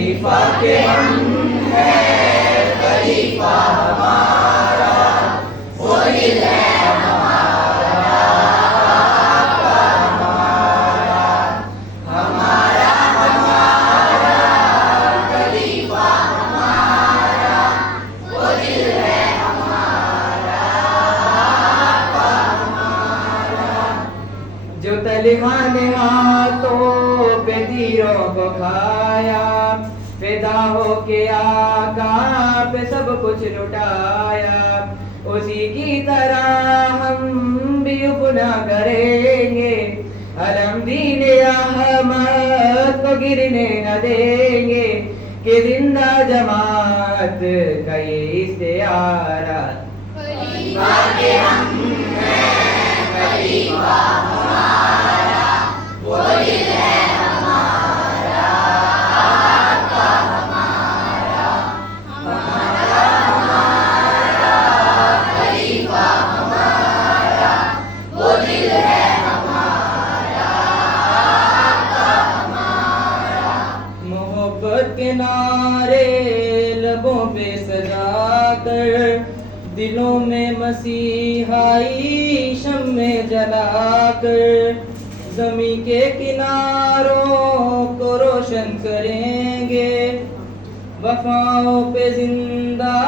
खलीफा के हम हैं, खलीफा हमारा वो दिल है हमारा, आपका हमारा, हमारा हमारा खलीफा हमारा वो दिल है हमारा, आपका हमारा। जो तलहा ने हाथों पे तीरों को खाया, फिदा हो के आका पे सब कुछ लुटाया, उसी की तरह हम भी अपना करेंगे, अलम दीन अहमद को गिरने न देंगे, कि जिंदा जमात का ये इस्तियारा। खलीफा के हम हैं, खलीफा हमारा वो दिल है हमारा, आपका हमारा, हमारा हमारा खलीफा हमारा वो दिल है हमारा, आपका हमारा। मोहब्बत के नारे लबों पे सजा कर, दिलों में मसीहाई शम्मे जलाकर, ज़मीं के किनारों को रोशन करेंगे, वफाओं पे जिंदा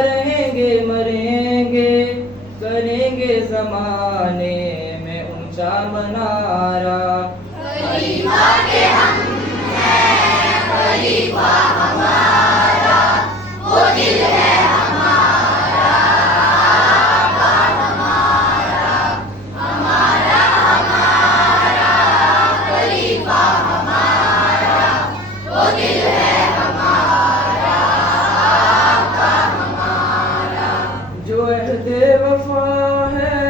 रहेंगे मरेंगे, करेंगे ज़माने में ऊंचा मनारा। खलीफा के हम हैं, खलीफा हमारा वो दिल है हमारा, आपका हमारा, हमारा हमारा खलीफा हमारा वो दिल है हमारा, आपका हमारा। जो अहदे वफा है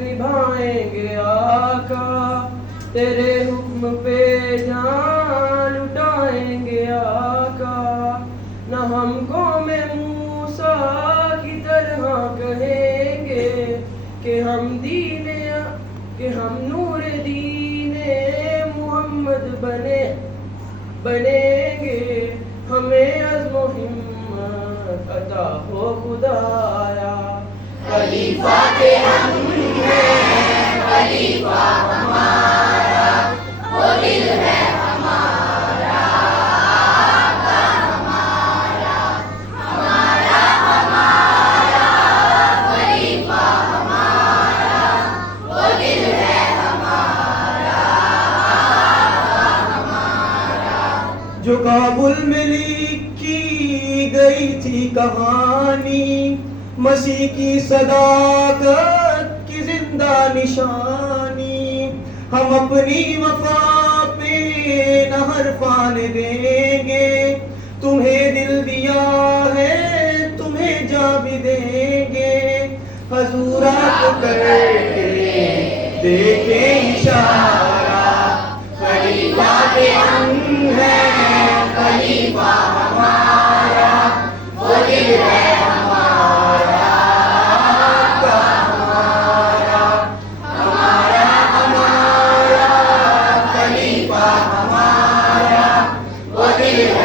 निभाएंगे आका, तेरे हुक्म पे जान लुटाएंगे आका, न हमको में मूसा की तरह कहेंगे, कि हम दीने कि हम नूर दीने मोहम्मद बनेंगे, हमें अज़्म हिम्मत अता हो खुदाया। खलीफा के हम हैं, खलीफा हमारा वो दिल है हमारा, आपका हमारा, हमारा हमारा खलीफा हमारा वो दिल है हमारा, आपका हमारा। जो काबुल में लिखी गई थी कहानी, मसीह की सदाकत की जिंदा निशानी, हम अपनी वफा पे न हरफान देंगे, तुम्हें दिल दिया है तुम्हें जा भी देंगे, हजूर आप करके देखे इशारा। खलीफा के हम हैं, खलीफा हमारा वो दिल है हमारा, आपका हमारा, हमारा हमारा खलीफा हमारा वो दिल है